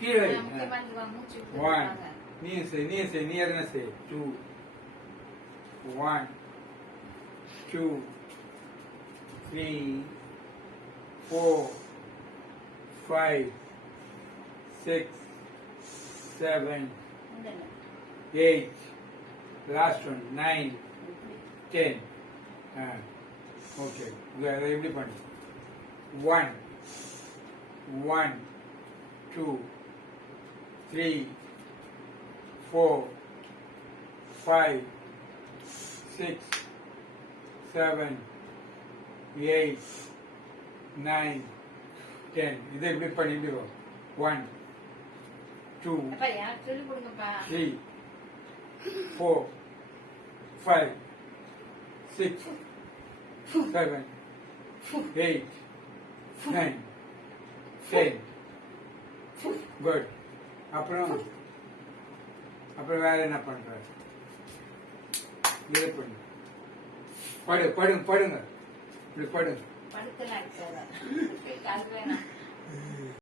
கீழே ஒன் நீ எதனா செய் 2 1 2 3 4 5 6 7 8 last one 9 10 ஓகே எப்படி பண்ணு 1 1 2 3 4 5 6 7 8 9 10 இதை எப்படி பண்ணிட்டு 1 2 3 4 5 6 7 8 9 10 குட் அப்புறம் வேற என்ன பண்ற இதை பண்ணு படுங்க இப்படி படுங்க